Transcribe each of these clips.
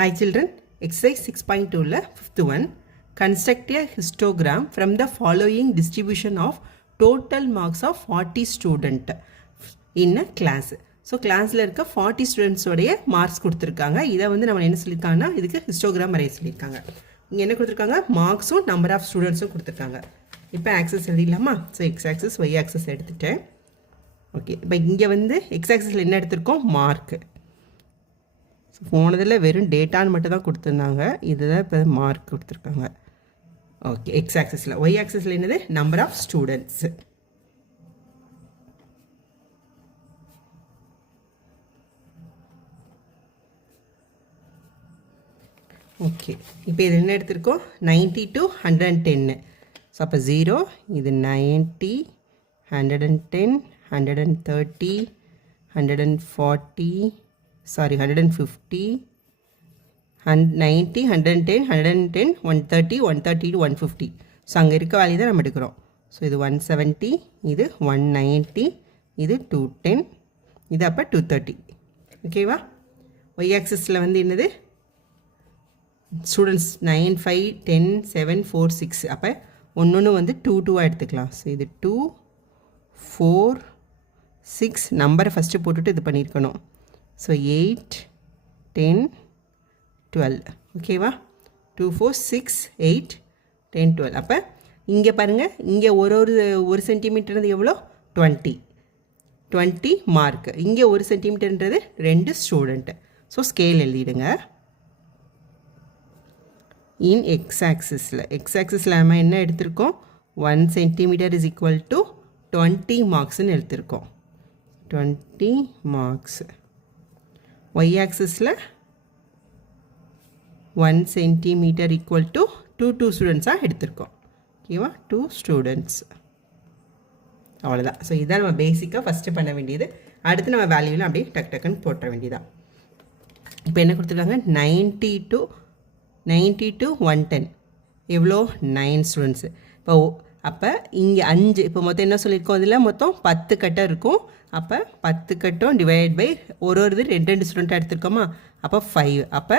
Hi children, exercise 6.2 la fifth one. Construct a histogram from the following distribution of total marks of 40 student in a class. So classல இருக்க 40 students உடைய marks கொடுத்திருக்காங்க. இதை வந்து நம்ம என்ன சொல்லிருக்காங்கன்னா இதுக்கு ஹிஸ்டோகிராம் வரைய சொல்லிருக்காங்க. இங்க என்ன கொடுத்திருக்காங்க? மார்க்ஸும் நம்பர் ஆஃப் ஸ்டூடெண்ட்ஸும் கொடுத்திருக்காங்க. இப்போ ஆக்சஸ் எழுதிடலாமா? So x axis y axis எடுத்துட்டேன். ஓகே, இப்போ இங்கே வந்து எக்ஸ் ஆக்சஸில் என்ன எடுத்திருக்கோம்? மார்க்கு. போனதில் வெறும் டேட்டான்னு மட்டும் தான் கொடுத்துருந்தாங்க. இதுதான் இப்போ மார்க் கொடுத்துருக்காங்க. ஓகே, எக்ஸ் ஆக்சஸில். ஒய் ஆக்சஸில் என்னது? Number of students. ஓகே, இப்போ இது என்ன எடுத்திருக்கோம்? 90 to 110. ஸோ அப்போ 0, இது 90, 110, 130, 140, sorry 150, 90, 110, 110, 130, 130 to 150. ஸோ அங்கே இருக்க வேல்யூ தான் நம்ம எடுக்கிறோம். ஸோ இது 170, இது 190, இது 210, இது அப்போ 230. ஓகேவா? ஒய் ஆக்சஸில் வந்து என்னது? ஸ்டூடெண்ட்ஸ் 9, 5, 10, 7, 4, 6. அப்போ ஒன்று வந்து 2 2 எடுத்துக்கலாம். ஸோ இது 2, 4, 6 நம்பரை ஃபஸ்ட்டு போட்டுட்டு இது பண்ணியிருக்கணும். ஸோ 8, 10, 12. ஓகேவா? 2, 4, 6, 8, 10, 12. அப்போ இங்கே பாருங்கள், இங்கே ஒரு சென்டிமீட்டர் எவ்வளோ? 20 மார்க். இங்கே 1 சென்டிமீட்டர்ன்றது 2 ஸ்டூடெண்ட்டு. ஸோ ஸ்கேல் எழுதிடுங்க. இன் எக்ஸ் ஆக்சிஸில் நம்ம என்ன எடுத்திருக்கோம்? 1 சென்டிமீட்டர் இஸ் ஈக்குவல் டு 20 மார்க்ஸ்ன்னு எடுத்திருக்கோம். 20 மார்க்ஸ். ஒய் ஆக்சிஸில் 1 சென்டிமீட்டர் ஈக்குவல் டு 2 ஸ்டூடெண்ட்ஸாக எடுத்திருக்கோம். ஓகேவா? 2 ஸ்டூடெண்ட்ஸ். அவ்வளோதான். ஸோ இதான் நம்ம பேசிக்காக ஃபஸ்ட்டு பண்ண வேண்டியது. அடுத்து நம்ம வேல்யூவில் அப்படியே டக்குன்னு போட்டுற வேண்டியதான். இப்போ என்ன கொடுத்துருக்காங்க? 90 to 110. எவ்வளோ? 9 ஸ்டூடெண்ட்ஸு. அப்போ இங்கே 5. இப்போ மொத்தம் என்ன சொல்லியிருக்கோம்? இதில் மொத்தம் 10 கட்டம் இருக்கும். அப்போ 10 கட்டம் டிவைட் பை ஒரு இது 2 ஸ்டூடெண்ட்டாக எடுத்துருக்கோமா? அப்போ 5. அப்போ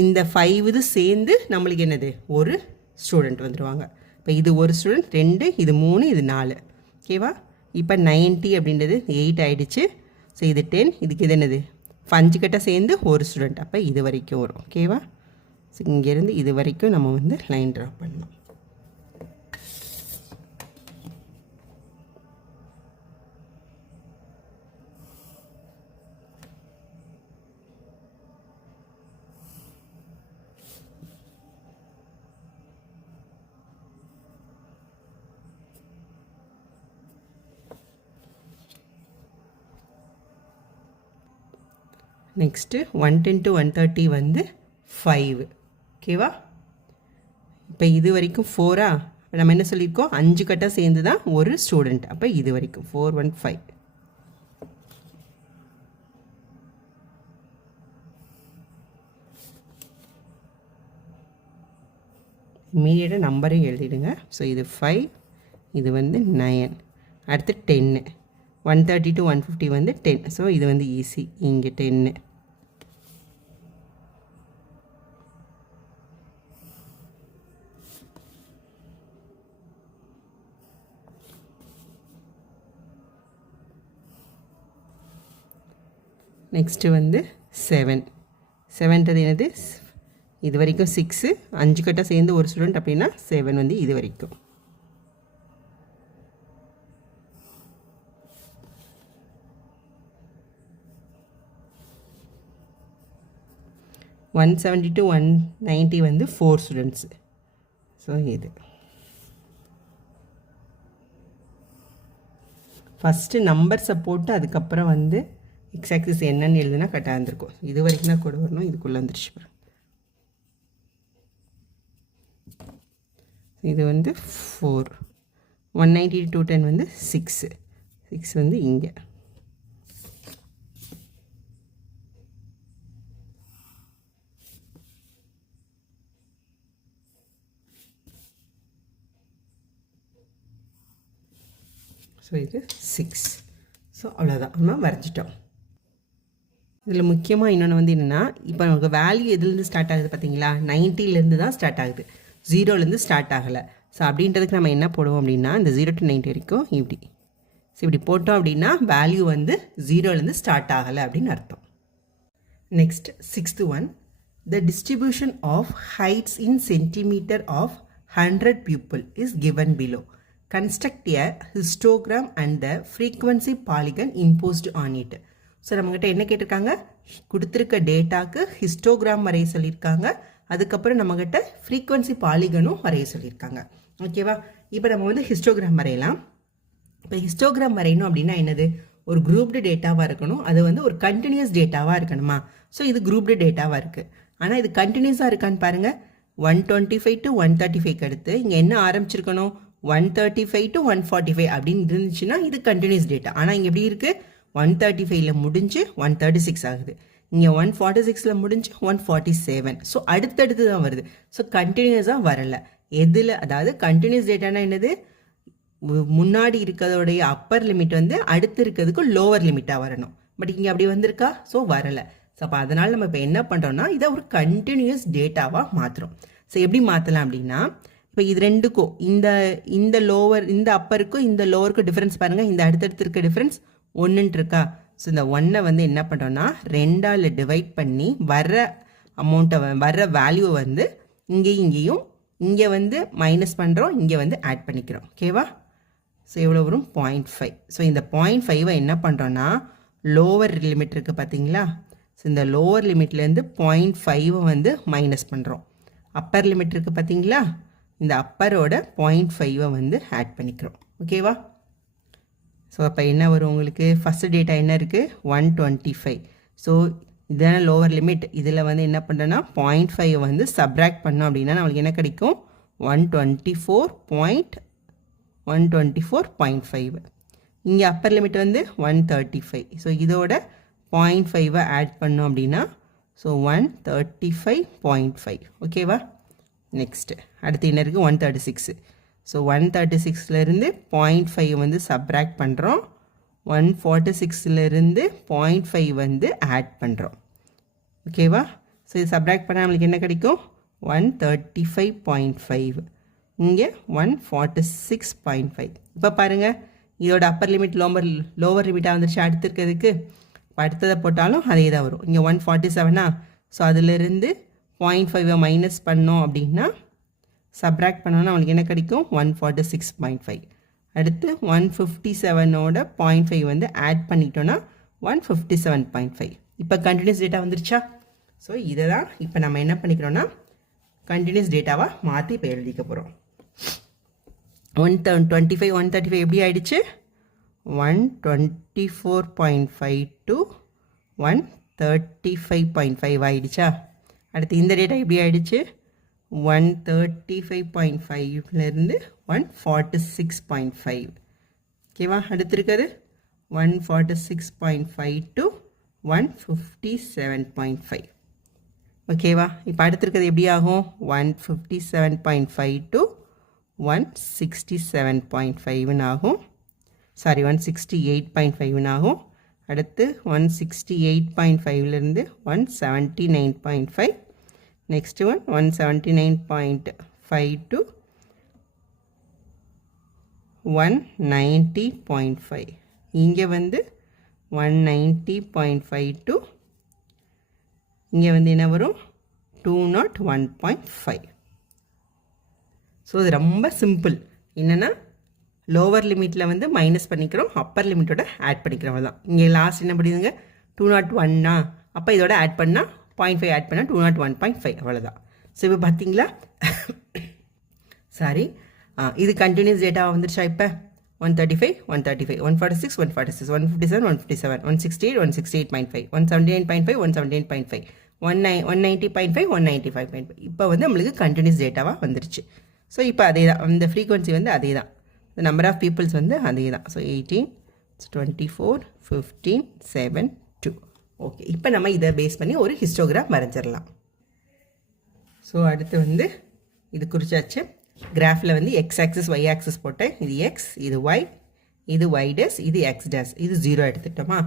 இந்த 5 இது சேர்ந்து நம்மளுக்கு என்னது? ஒரு ஸ்டூடெண்ட் வந்துடுவாங்க. இப்போ இது ஒரு ஸ்டூடெண்ட், 2, இது 3, இது 4. ஓகேவா? இப்போ 90 அப்படின்றது 8 ஆகிடுச்சு. ஸோ இது 10, இதுக்கு இது என்னது? 5 கட்டம் சேர்ந்து ஒரு ஸ்டூடெண்ட். அப்போ இது வரைக்கும் வரும். ஓகேவா? ஸோ இங்கேருந்து இது வரைக்கும் நம்ம வந்து லைன் ட்ரா பண்ணணும். நெக்ஸ்ட்டு 110 to 130 வந்து 5. ஓகேவா? இப்போ இது வரைக்கும் 4. நம்ம என்ன சொல்லியிருக்கோம்? 5 கட்டம் சேர்ந்து தான் ஒரு ஸ்டூடெண்ட். அப்போ இது வரைக்கும் 4, 1, 5. இமீடியட்டாக நம்பரையும் எழுதிடுங்க. ஸோ இது 5, இது வந்து 9, அடுத்து 10. 130 to 150 வந்து 10. ஸோ இது வந்து ஈஸி. இங்கே 10. நெக்ஸ்ட்டு வந்து 7ன்றது என்னது? இது வரைக்கும் 6. 5 கட்டம் சேர்ந்து ஒரு ஸ்டூடெண்ட் அப்படின்னா 7 வந்து இது வரைக்கும். ஒன் 170 to 190 வந்து 4 ஸ்டூடெண்ட்ஸு. ஸோ இது ஃபஸ்ட்டு நம்பர்ஸை போட்டு அதுக்கப்புறம் வந்து எக்ஸ் ஆக்சிஸ் என்னன்னு எழுதுனா கரெக்டாக இருந்திருக்கும். இது வரைக்கும் தான் கூட வரணும். இதுக்குள்ளே வந்துருச்சு. இது வந்து 4. 190 to 210 வந்து 6 வந்து இங்கே. ஸோ இது 6. ஸோ அவ்வளோதான், நம்ம வரைஞ்சிட்டோம். இதில் முக்கியமாக இன்னொன்று வந்து என்னென்னா, இப்போ நமக்கு வேல்யூ எதுலேருந்து ஸ்டார்ட் ஆகுது பார்த்தீங்களா, 90லேருந்து தான் ஸ்டார்ட் ஆகுது, 0லேருந்து ஸ்டார்ட் ஆகலை. ஸோ அப்படின்றதுக்கு நம்ம என்ன போடுவோம் அப்படின்னா, இந்த 0 to 90 வரைக்கும் இப்படி. ஸோ இப்படி போட்டோம் அப்படின்னா வேல்யூ வந்து 0லேருந்து ஸ்டார்ட் ஆகலை அப்படின்னு அர்த்தம். Next 6th one, the distribution of heights in centimeter of 100 people is given below. Construct a histogram and the frequency polygon imposed on it. So நம்மகிட்ட என்ன கேட்டிருக்காங்க, கொடுத்துருக்க டேட்டாக்கு ஹிஸ்டோகிராம் வரைய சொல்லியிருக்காங்க, அதுக்கப்புறம் நம்மகிட்ட ஃப்ரீக்வன்சி பாலிகனும் வரைய சொல்லியிருக்காங்க. ஓகேவா, இப்போ நம்ம வந்து ஹிஸ்டோகிராம் வரையலாம். இப்போ ஹிஸ்டோகிராம் வரையணும் அப்படின்னா என்னது, ஒரு குரூப்டு டேட்டாவாக இருக்கணும், அது வந்து ஒரு கண்டினியூஸ் டேட்டாவாக இருக்கணுமா. ஸோ இது குரூப்டு டேட்டாவாக இருக்குது, ஆனால் இது கண்டினியூஸாக இருக்கான்னு பாருங்கள். 125 to 135 அடுத்து இங்கே என்ன ஆரம்பிச்சிருக்கணும், 135 to 145 அப்படின்னு இருந்துச்சுன்னா இது கண்டினியூஸ் டேட்டா. ஆனால் இங்கே எப்படி இருக்குது, 135ல் முடிஞ்சு 136 ஆகுது, இங்கே 146ல் முடிஞ்சு 147. ஸோ அடுத்தடுத்து தான் வருது. ஸோ கண்டினியூஸாக வரலை எதில், அதாவது கண்டினியூஸ் டேட்டானா என்னது, முன்னாடி இருக்கிறதோடைய அப்பர் லிமிட் வந்து அடுத்து இருக்கிறதுக்கு லோவர் லிமிட்டாக வரணும். பட் இங்கே அப்படி வந்திருக்கா, ஸோ வரலை. ஸோ அப்போ அதனால் நம்ம இப்போ என்ன பண்ணுறோம்னா, இதை ஒரு கண்டினியூஸ் டேட்டாவாக மாற்றுறோம். ஸோ எப்படி மாற்றலாம் அப்படின்னா, இப்போ இது ரெண்டுக்கும் இந்த லோவர் இந்த அப்பருக்கும் இந்த லோவருக்கும் டிஃப்ரென்ஸ் பாருங்கள், இந்த அடுத்தடுத்து இருக்க டிஃப்ரென்ஸ் 1 இருக்கா. ஸோ இந்த 1 வந்து என்ன பண்ணுறோன்னா 2ஆல் டிவைட் பண்ணி வர்ற அமௌண்ட்டை வர்ற வேல்யூவை வந்து இங்கேயும் இங்கே வந்து மைனஸ் பண்ணுறோம், இங்கே வந்து ஆட் பண்ணிக்கிறோம். ஓகேவா, ஸோ எவ்வளோ வரும் 0.5. ஸோ இந்த 0.5 என்ன பண்ணுறோன்னா லோவர் லிமிட் இருக்குது பார்த்தீங்களா, ஸோ இந்த லோவர் லிமிட்லேருந்து 0.5 வந்து மைனஸ் பண்ணுறோம். அப்பர் லிமிட் இருக்குது பார்த்தீங்களா, இந்த அப்பரோட 0.5 வந்து ஆட் பண்ணிக்கிறோம். ஓகேவா, ஸோ அப்போ என்ன வரும் உங்களுக்கு, ஃபஸ்ட்டு டேட்டா என்ன இருக்குது 125. ஸோ இதுதான லோவர் லிமிட், இதில் வந்து என்ன பண்ணுறேன்னா 0.5 வந்து சப்ராக்ட் பண்ணோம் அப்படின்னா நம்மளுக்கு என்ன கிடைக்கும் 124.5. இங்கே அப்பர் லிமிட் வந்து 135. ஸோ இதோட 0.5 ஆட் பண்ணோம் அப்படின்னா ஸோ 135.5. ஓகேவா, நெக்ஸ்ட்டு அடுத்து என்ன இருக்குது 136. ஸோ 136லேருந்து 0.5 வந்து சப்ராக்ட் பண்ணுறோம், 146லேருந்து 0.5 வந்து ஆட் பண்ணுறோம். ஓகேவா, ஸோ இது சப்ராக்ட் பண்ணால் நம்மளுக்கு என்ன கிடைக்கும் 135.5, இங்கே 146.5. இப்போ பாருங்கள் இதோட அப்பர் லிமிட் லோவர் லிமிட்டாக வந்துருச்சு அடுத்து இருக்கிறதுக்கு. இப்போ அடுத்ததை போட்டாலும் அதே தான் வரும். இங்கே 147. ஸோ அதிலிருந்து 0.5 மைனஸ் பண்ணோம் அப்படின்னா சப்ராக்ட் பண்ணோன்னா அவங்களுக்கு என்ன கிடைக்கும் 146.5. அடுத்து 157ஓட 0.5 வந்து ஆட் பண்ணிட்டோன்னா 157.5. இப்போ கண்டினியூஸ் டேட்டா வந்துருச்சா. ஸோ இதை தான் இப்போ நம்ம என்ன பண்ணிக்கிறோன்னா கண்டினியூஸ் டேட்டாவாக மாற்றி இப்போ எழுதிக்க போகிறோம். 125 135 எப்படி ஆயிடுச்சு 124.5 to 135.5 ஆயிடுச்சா. அடுத்து இந்த டேட்டா எப்படி ஆயிடுச்சு 135.5லேருந்து 146.5. ஓகேவா, அடுத்து இருக்கிறது 146.5 to 157.5. ஓகேவா, இப்போ அடுத்து இருக்கிறது எப்படி ஆகும் 157.5 to 167.5 ஆகும். சாரி 168.5 ஆகும். அடுத்து 168.5லேருந்து 179.5. Next one 179.5 to 190.5. இங்கே வந்து 190.5 to இங்கே வந்து என்ன வரும் 201.5. ஸோ இது ரொம்ப சிம்பிள். என்னென்னா லோவர் லிமிட்டில் வந்து மைனஸ் பண்ணிக்கிறோம், அப்பர் லிமிட்டோட ஆட் பண்ணிக்கிறோம் தான். இங்கே லாஸ்ட் என்ன படிதுங்க 201. அப்போ இதோட ஆட் பண்ணால் 0.5 ஆட் பண்ணால் 201.5 அவ்வளோதான். ஸோ இப்போ பார்த்தீங்களா சாரி இது கண்டினியூஸ் டேட்டா வந்துருச்சா. இப்போ 135 135 146 146 157 157 168 168.5 179.5 179.5 190.5 195.5. இப்போ வந்து நம்மளுக்கு கண்டினியூஸ் டேட்டாவாக வந்துருச்சு. ஸோ இப்போ அதே தான், அந்த ஃப்ரீக்வன்சி வந்து அதே தான், இந்த நம்பர் ஆஃப் பீப்புள்ஸ் வந்து அதே தான். ஸோ 18 24 15 7 2. ஓகே, இப்போ நம்ம இதை பேஸ் பண்ணி ஒரு ஹிஸ்டோகிராஃப் வரைஞ்சிடலாம். ஸோ அடுத்து வந்து இது குறிச்சாச்சு. கிராஃபில் வந்து எக்ஸ் ஆக்சிஸ் ஒய் ஆக்சிஸ் போட்டேன். இது எக்ஸ், இது ஒய், இது ஒய் டேஸ், இது எக்ஸ் டேஸ், இது 0 எடுத்துட்டோமா.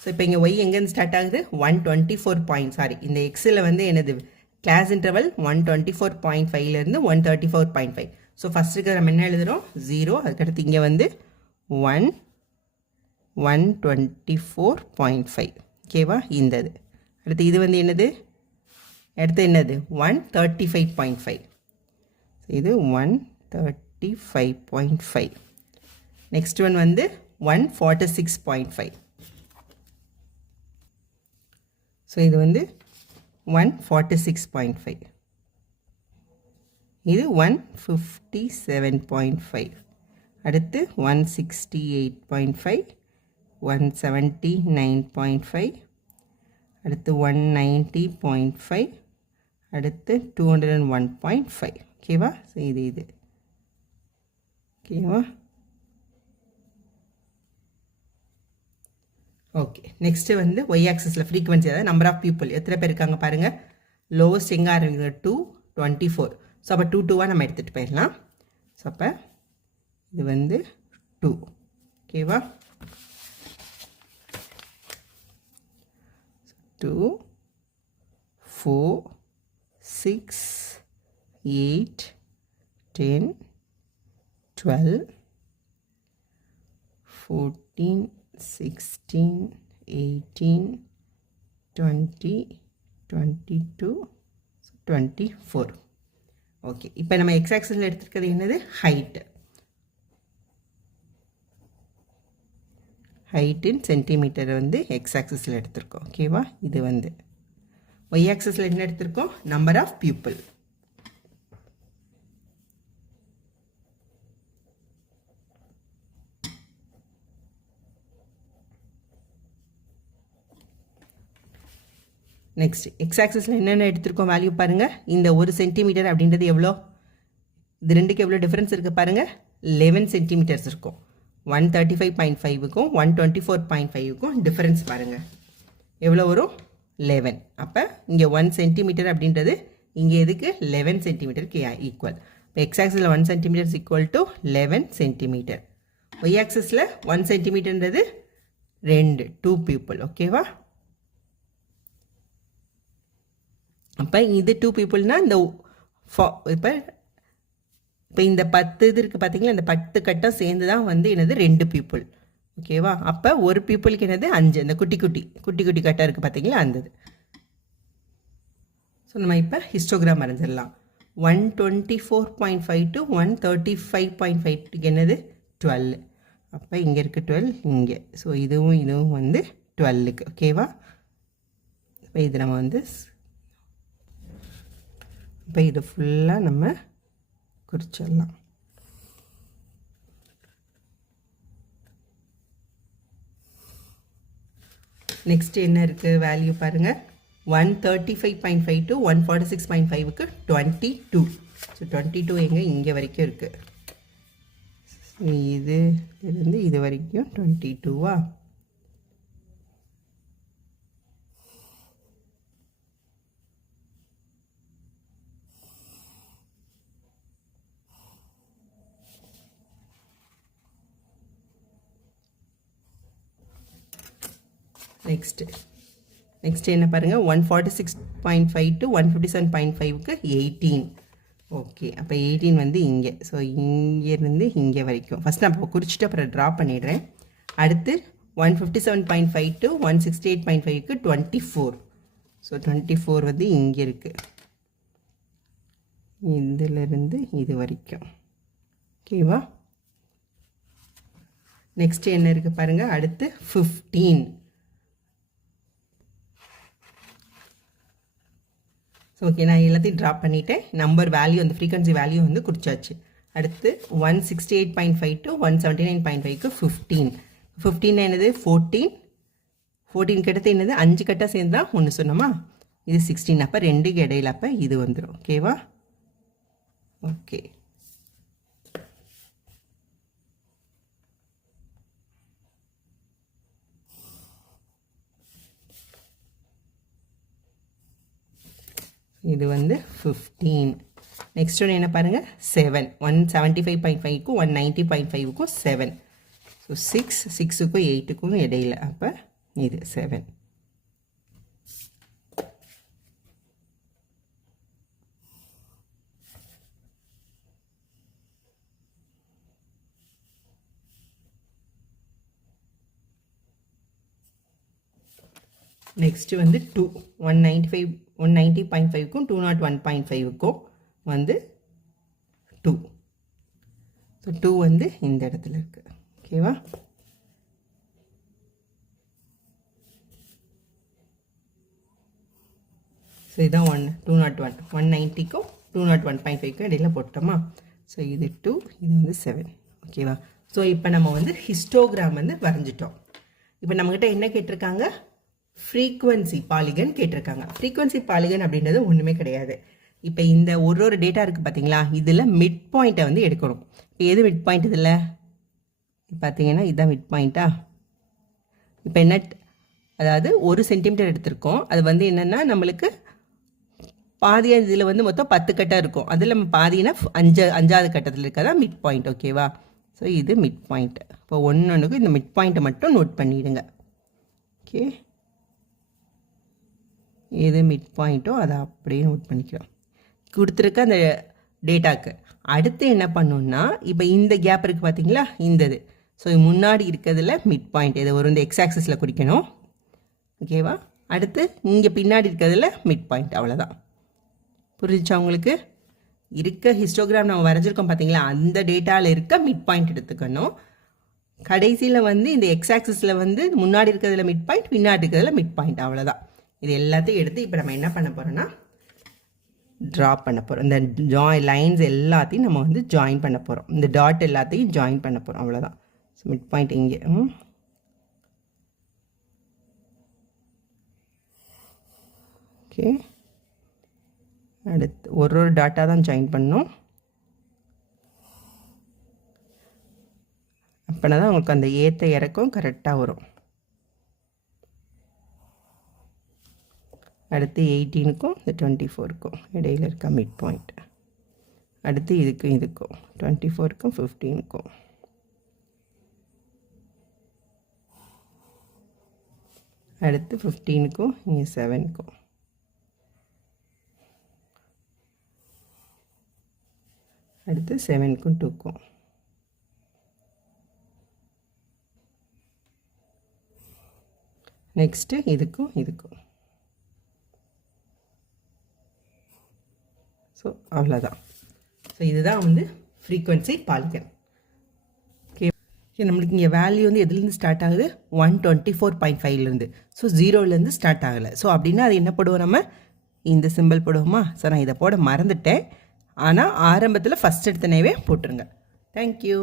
ஸோ இப்போ இங்கே ஒய் எங்கேருந்து ஸ்டார்ட் ஆகுது 124 சாரி இந்த எக்ஸில் வந்து என்னது கிளாஸ் இன்டர்வல் 124.5லேருந்து 134.5. ஸோ ஃபஸ்ட்டுக்கு நம்ம என்ன எழுதுகிறோம் 0, அதுக்கடுத்து இங்கே வந்து 124.5 ஓகேவா இந்தது. அடுத்து இது வந்து என்னது அடுத்து என்னது 135.5. இது 135.5. நெக்ஸ்ட் ஒன் வந்து 146.5. ஸோ இது வந்து 146.5. இது 157.5. அடுத்து 168.5, 179.5, அடுத்து 190.5, அடுத்து 201.5. ஓகேவா? ஸோ இது ஓகேவா? ஓகே. நெக்ஸ்ட்டு வந்து ஒய் ஆக்சஸில் ஃப்ரீக்வன்சி அதாவது நம்பர் ஆஃப் பீப்புள் எத்தனை பேர் இருக்காங்க பாருங்கள். லோவஸ்ட் எங்கே ஆரம்பிக்கிற 224. ஸோ அப்போ 2 நம்ம எடுத்துகிட்டு போயிடலாம். ஸோ அப்போ இது வந்து 2 ஓகேவா? 2 4 6 8 10 12 14 16 18 20 22 24. ஓகே. இப்போ நம்ம எக்ஸ் ஆக்சிஸில் எடுத்துருக்கிறது என்னது ஹைட்டு. ஹைட்டின் சென்டிமீட்டர் வந்து எக்ஸ் ஆக்சிஸில் எடுத்திருக்கோம். ஓகேவா? இது வந்து ஒய் ஆக்சிஸில் என்ன எடுத்திருக்கோம் number of people. Next x ஆக்சிஸில் என்னென்ன எடுத்திருக்கோம் வேல்யூ பாருங்கள். இந்த 1 சென்டிமீட்டர் அப்படின்றது எவ்வளோ, இது ரெண்டுக்கு எவ்வளோ டிஃப்ரென்ஸ் இருக்குது பாருங்கள். 11 சென்டிமீட்டர்ஸ் இருக்கும். 135.5க்கும் 124.5க்கும் டிஃப்ரென்ஸ் பாருங்கள் எவ்வளோ வரும் 11. அப்போ இங்கே 1 சென்டிமீட்டர் அப்படின்றது இங்கே எதுக்கு 11 சென்டிமீட்டருக்கு ஈக்குவல். இப்போ எக்ஸ் ஆக்சிஸில் 1 centimetre is equal to 11 centimetre. Y ஆக்சிஸில் 1 சென்டிமீட்டர்ன்றது 2 பீப்புள். ஓகேவா? அப்போ இது 2 பீப்புள்னால் இந்த இப்போ இந்த 10 இது இருக்குது பார்த்தீங்களா, இந்த 10 கட்டம் சேர்ந்து தான் வந்து என்னது 2 பீப்புள். ஓகேவா? அப்போ ஒரு பீப்புளுக்கு என்னது 5. இந்த குட்டி குட்டி கட்டம் இருக்குது பார்த்தீங்களா அந்த இது. ஸோ நம்ம இப்போ ஹிஸ்டோகிராம் வரைஞ்சிடலாம். 124.5 to 135.5 என்னது 12. அப்போ இங்கே இருக்குது 12 இங்கே. ஸோ இதுவும் வந்து 12க்கு. ஓகேவா? இப்போ இது நம்ம வந்து இப்போ இது ஃபுல்லாக நம்ம குறிச்சிடலாம். நெக்ஸ்ட் என்ன இருக்குது வேல்யூ பாருங்கள். 135.5 to 146.5க்கு 22. ஸோ 22 எங்கே இங்கே வரைக்கும் இருக்குது. இதுலேருந்து இது வரைக்கும் 22வா? நெக்ஸ்ட் என்ன பாருங்கள். 146.5 to 157.5க்கு 18. ஓகே. அப்போ 18 வந்து இங்கே. ஸோ இங்கேருந்து இங்கே வரைக்கும் ஃபஸ்ட் நான் இப்போ குறிச்சிட்டு அப்புறம் ட்ரா பண்ணிடுறேன். அடுத்து 157.5 to 168.5க்கு 24. ஸோ 24 வந்து இங்கே இருக்குது. இதிலிருந்து இது வரைக்கும். ஓகேவா? நெக்ஸ்ட் என்ன இருக்குது பாருங்கள். அடுத்து 15. ஸோ ஓகே, நான் எல்லாத்தையும் ட்ராப் பண்ணிவிட்டேன். நம்பர் வேல்யூ அந்த ஃப்ரீக்வன்சி வேல்யூ வந்து குறிச்சாச்சு. அடுத்து 168.5 to 179.5க்கு 15. 15 என்னது 14. 14 கிட்டத்து என்னது 5 கட்டாக சேர்ந்து தான் ஒன்று சொன்னோமா. இது 16. அப்போ 2க்கு இடையில அப்போ இது வந்துடும். ஓகேவா? ஓகே. இது வந்து 15. நெக்ஸ்ட் ஒன்று என்ன பாருங்கள் 7. 175.5க்கும் 190.5க்கும் 7. ஸோ 6க்கும் 8க்கும் இடையில. அப்போ இது 7. நெக்ஸ்ட்டு வந்து 2 190.5க்கும் 201.5க்கும் வந்து 2. ஸோ 2 வந்து இந்த இடத்துல இருக்குது. ஓகேவா? ஸோ இதுதான் 201 190க்கும் 201.5க்கும் இடையில் போட்டோமா? ஸோ இது 2, இது வந்து 7. ஓகேவா? ஸோ இப்போ நம்ம வந்து ஹிஸ்டோகிராம் வந்து வரைஞ்சிட்டோம். இப்போ நம்மக்கிட்ட என்ன கேட்டிருக்காங்க? ஃப்ரீக்குவன்சி பாலிகன் கேட்டிருக்காங்க. ஃப்ரீக்குவன்சி பாலிகன் அப்படின்றது ஒன்றுமே கிடையாது. இப்போ இந்த ஒரு டேட்டா இருக்குது பார்த்தீங்களா, இதில் மிட் பாயிண்ட்டை வந்து எடுக்கணும். இப்போ எது மிட் பாயிண்ட் இதில் பார்த்தீங்கன்னா இதுதான் மிட் பாயிண்ட்டா. இப்போ என்ன, அதாவது 1 சென்டிமீட்டர் எடுத்திருக்கோம். அது வந்து என்னென்னா நம்மளுக்கு பாதியாக இதில் வந்து மொத்தம் 10 கட்டம் இருக்கும். அதில் நம்ம பாதினா 5வது கட்டத்தில் இருக்கிறதா மிட் பாயிண்ட். ஓகேவா? ஸோ இது மிட் பாயிண்ட். இப்போ ஒன்றுக்கு இந்த மிட் பாயிண்ட்டை மட்டும் நோட் பண்ணிவிடுங்க. ஓகே, எது மிட் பாயிண்ட்டோ அதை அப்படியே நோட் பண்ணிக்கிறோம் கொடுத்துருக்க அந்த டேட்டாவுக்கு. அடுத்து என்ன பண்ணணும்னா, இப்போ இந்த கேப் இருக்குது பார்த்தீங்களா, இந்தது. ஸோ முன்னாடி இருக்கிறதுல மிட் பாயிண்ட் இது ஒரு இந்த எக்ஸ் ஆக்சிஸில் குறிக்கணும். ஓகேவா? அடுத்து இங்கே பின்னாடி இருக்கிறதுல மிட் பாயிண்ட். அவ்வளோதான். புரிஞ்சிச்சா உங்களுக்கு? இருக்க ஹிஸ்டோகிராம் நம்ம வரைஞ்சிருக்கோம் பார்த்தீங்களா, அந்த டேட்டாவில் இருக்க மிட் பாயிண்ட் எடுத்துக்கணும். கடைசியில் வந்து இந்த எக்ஸ் ஆக்சிஸில் வந்து முன்னாடி இருக்கிறதுல மிட் பாயிண்ட், பின்னாடி இருக்கிறதுல மிட் பாயிண்ட். அவ்வளோதான். இது எல்லாத்தையும் எடுத்து இப்போ நம்ம என்ன பண்ண போகிறோம்னா ட்ரா பண்ண போகிறோம். இந்த லைன்ஸ் எல்லாத்தையும் நம்ம வந்து ஜாயின் பண்ண போகிறோம். இந்த டாட் எல்லாத்தையும் ஜாயின் பண்ண போகிறோம். அவ்வளோதான். ஸோ மிட் பாயிண்ட் இங்கே. ஓகே, அடுத்து ஒரு டாட்டாக தான் ஜாயின் பண்ணணும். அப்படின்னா தான் உங்களுக்கு அந்த ஏற்ற இறக்கம் கரெக்டாக வரும். அடுத்து 18க்கும் இந்த 24க்கும் இடையில் இருக்க மிட் பாயிண்ட். அடுத்து இதுக்கும் 24க்கும் 15க்கும். அடுத்து 15க்கும் இங்கே 7க்கும். அடுத்து 7க்கும் 2க்கும். நெக்ஸ்ட்டு இதுக்கும் இதுக்கும். ஸோ அவ்வளோதான். ஸோ இதுதான் வந்து ஃப்ரீக்வன்சி பாலிகன். ஓகே, நம்மளுக்கு இங்கே வேல்யூ வந்து எதுலேருந்து ஸ்டார்ட் ஆகுது? 124.5லேருந்து. ஸோ 0லேருந்து ஸ்டார்ட் ஆகலை. ஸோ அப்படின்னா அது என்ன போடுவோம்? நம்ம இந்த சிம்பிள் போடுவோமா? ஸோ நான் இதை போட மறந்துட்டேன். ஆனால் ஆரம்பத்தில் ஃபஸ்ட் எடுத்தனவே போட்டுருங்க. தேங்க்யூ.